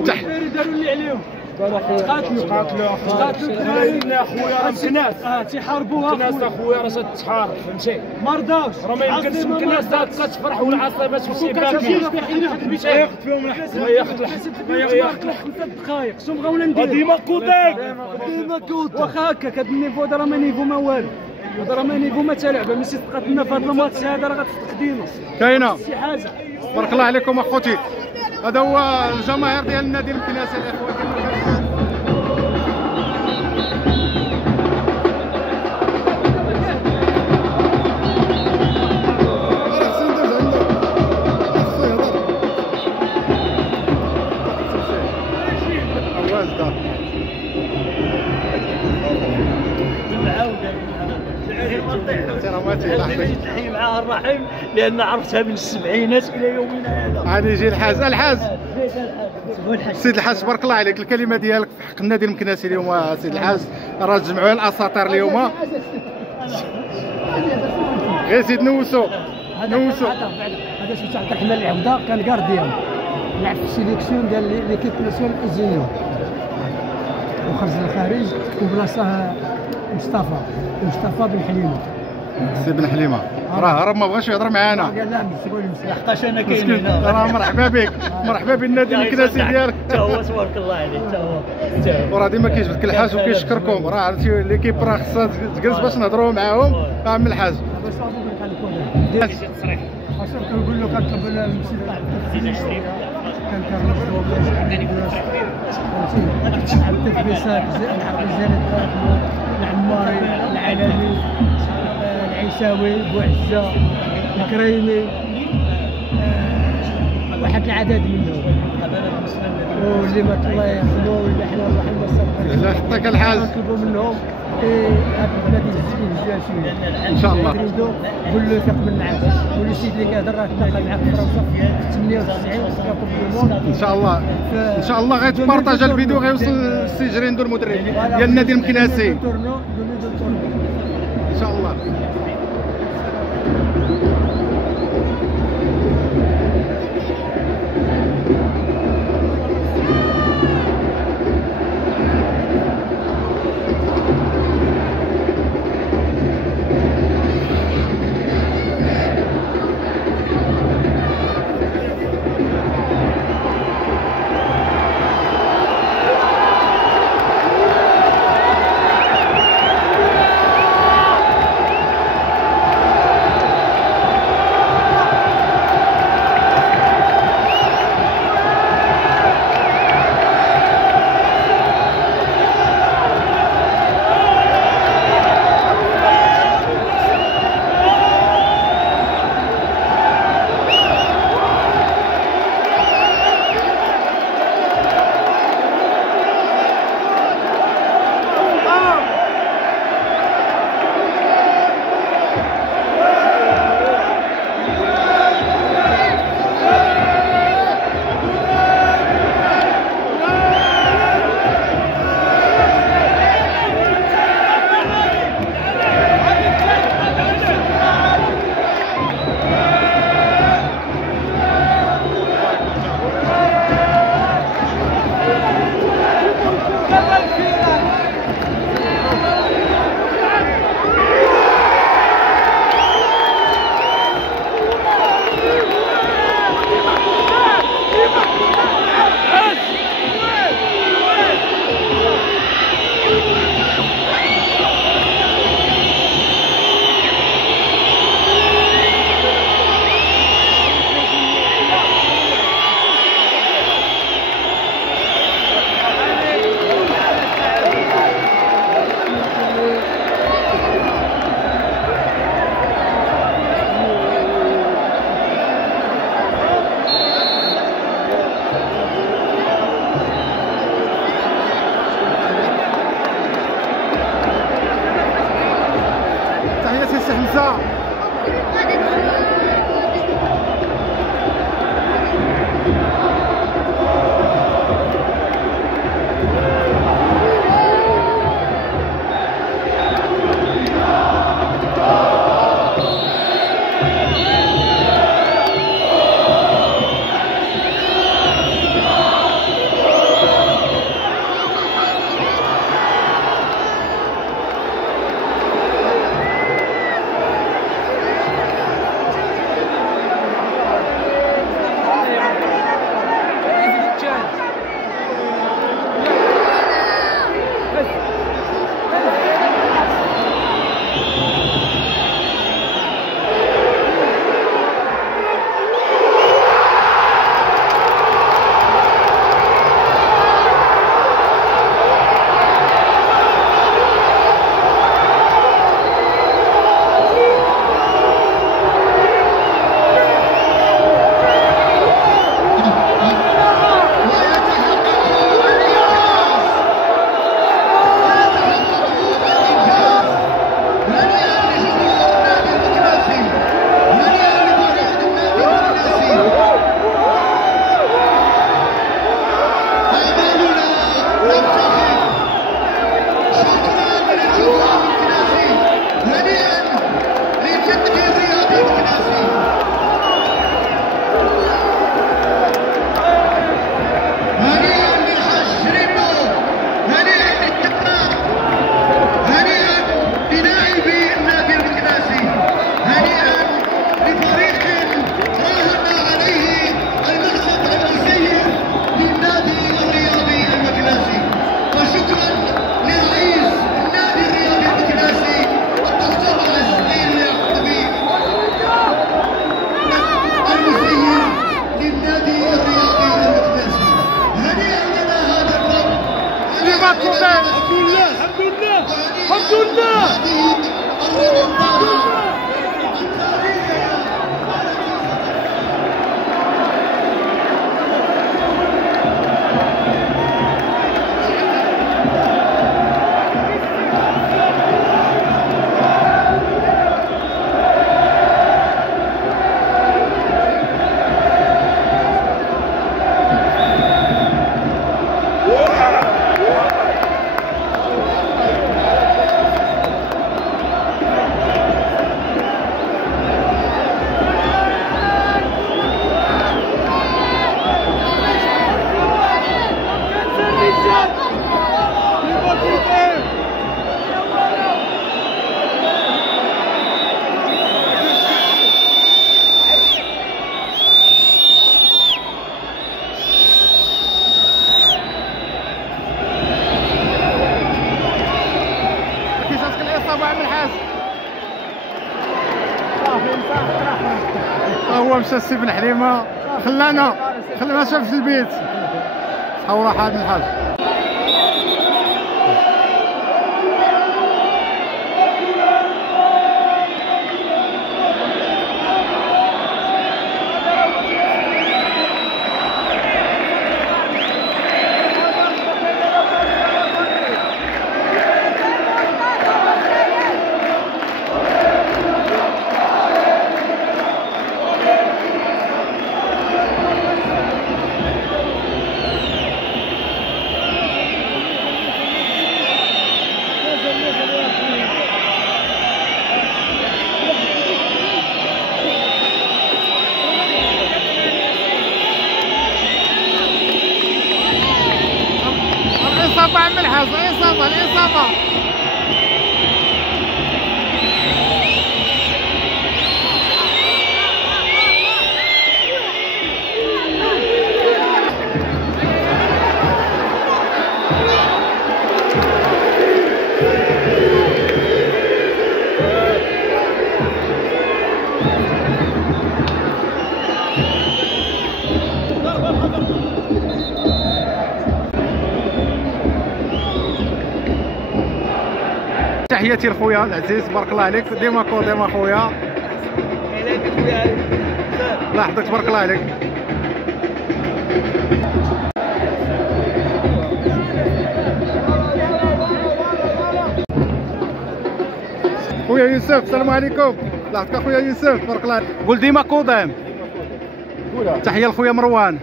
داروا اللي عليهم قاتلوا الدراري اخويا راه مكناس تيحاربوها الناس اخويا راه تتحارب فهمتي ما رضاوش راه ما يمكنش الناس تبقى تفرح والعاصمه تمشي باكيه ياخذ فيهم الحسن ما ياخذ الحسن ما ياخذ 5 دقائق شنو بغاونا نديروا ديما كوطيك ديما كوطيك واخا هكاك هذا النيفو هذا راه ما نيفو ما والو هذا راه ما نيفو ما تلعبه ماشي تقاتلنا في هذا الماتش هذا راه غتفتق ديما كاينه شي حاجه. بارك الله عليكم اخوتي. هذا هو الجماهير ديال النادي المكناسي الاخوه. تحيي معاه الرحيم لان عرفتها من السبعينات الى يومنا هذا. غادي يجي الحاج سيد الحاج بارك الله عليك. الكلمه ديالك في حق النادي المكناسي اليوم سيد الحاج، راه تجمعوا الاساطير اليوم. غير زيد نوسو هذا سميتو عبد الرحمن العبده كان كارديان لعب في السيليكسيون ديال ليكيب ناسيون الجينيور وخرج للخارج وبلاصه مصطفى بن حليمه. سي بن حليمه راه ما بغاش يهضر معانا. لا لحقاش انا كاين هنا. راه مرحبا بك، مرحبا بالنادي المكناسي ديالك. حتى هو تبارك الله عليه حتى هو. وراه ديما كيجبد كل حاج وكيشكركم. راه عرفتي ليكيب راه خصها تجلس باش نهضروا معاهم. عم الحاج كنقول له كنطلب المسجد تاع التفسير كان التفسير العماري العلمي العيساوي بوعزه الكريمي واحد العدد منهم واللي ما الله يرحمه واللي حنا الله يرحمه الله يحفظك الحاج. نطلبوا منهم هذا البلاد يسكن شويه ان شاء الله. قول له ثق من العالم واللي سيد اللي كيهضر راه تلاقى معاك في فرنسا في 98 ان شاء الله. ان شاء الله غيتبارطاج الفيديو غيوصل للسي جريندو المدرب ديال النادي المكناسي ان شاء الله. هو مشى السي بن حليمه خلانا شاف في البيت حول هذا الحال. الإصابة عم الحظ، الإصابة تحياتي لخويا العزيز، بارك الله عليك، ديما خويا. الله يحفظك، تبارك الله عليك. خويا يوسف، السلام عليكم. الله يحفظك خويا يوسف، تبارك الله عليك. قول ديما قدام. تحيه لخويا مروان،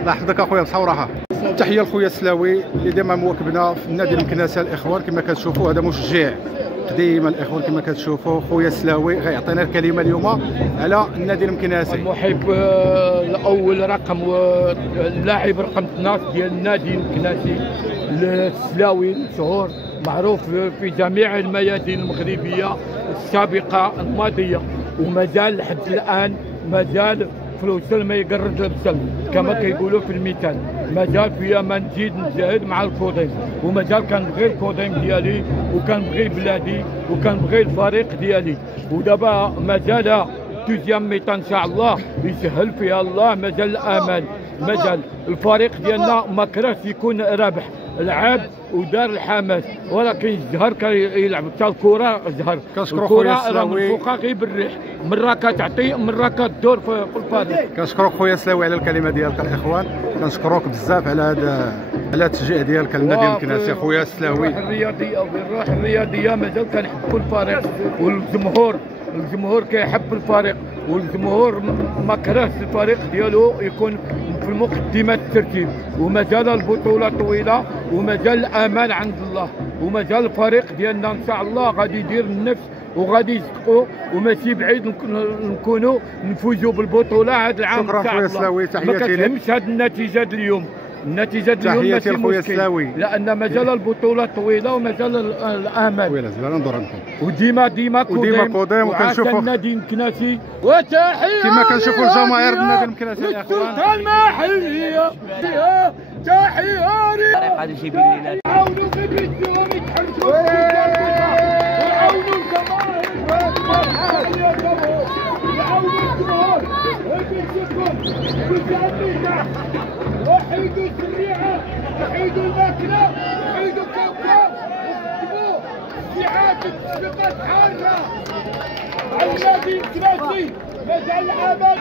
الله يحفظك اخويا بصحه وراحه. تحيه لخويا السلاوي اللي ديما مواكبنا في النادي المكناسه. الاخوان كما كتشوفوا هذا مشجع قديم الاخوان كما كتشوفوا. خويا السلاوي غيعطينا الكلمه اليوم على النادي المكناسي. المحب الاول رقم واللاعب رقم 12 ديال النادي المكناسي السلاوي المشهور، معروف في جميع الميادين المغربيه السابقه الماضيه، ومازال لحد الان مازال فلوسل ما يقرد البسل كما كيقولوا في المثال. مازال فيها ما نزيد نجاهد مع الكوديم، ومازال كنبغي الكوديم ديالي وكنبغي بلادي وكنبغي الفريق ديالي. ودابا مازال دوزيام ميطان ان شاء الله يسهل فيها الله، مازال الامان، مازال الفريق ديالنا ما كرهش يكون رابح، لعب ودار الحماس، ولكن الزهر كيلعب حتى الكره زهر. الكره راه من فوقها غير بالريح، مره كتعطي مره كدور في الفريق. كنشكرك خويا السلاوي على الكلمه ديالك الاخوان، كنشكروك بزاف على هذا التشجيع ديالك للنادي المكناسي خويا السلاوي. بالروح الرياضيه مازال كنحبوا الفريق، والجمهور كيحب الفريق، والجمهور ما كرهش الفريق ديالو يكون في المقدمه الترتيب. ومازال البطوله طويله، ومازال الامان عند الله، ومازال الفريق ديالنا ان شاء الله غادي يدير النفس وغادي يصدقوا، وماشي بعيد نكونوا نفوزوا بالبطوله هذا العام. شكرا خويا السلاوي، تحياتي لك. ما كتهمش هذه النتيجه اليوم، النتيجه اليوم ماشي مشكل، لان مازال البطوله طويله ومازال الامل طويله. زعما ندور عندكم وديما قدام وكنشوفوا النادي المكناسي. وتحيه كما كنشوفوا الجماهير النادي المكناسي يا اخوان المحليه. تحيه غادي يجيب لنا عاونوا في بيتهم يتحركوا وعاونوا الجماهير يا جمهور، يعاونوا الجمهور بيتكم بالجميع. وحيدوا السريعه، وحيدوا الماكله، وحيدوا الكوكب، تطبيقات حارة على النادي الكناسي مدى العمل.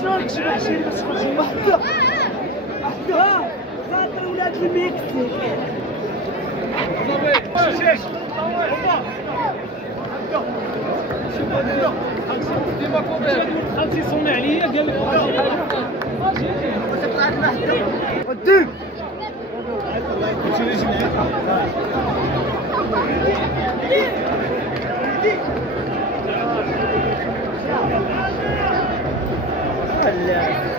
شنو نكشف عشيري باش تخرجي وحده خاطر ولاد المكسيك خالتي صوني عليا قال لك وديك لا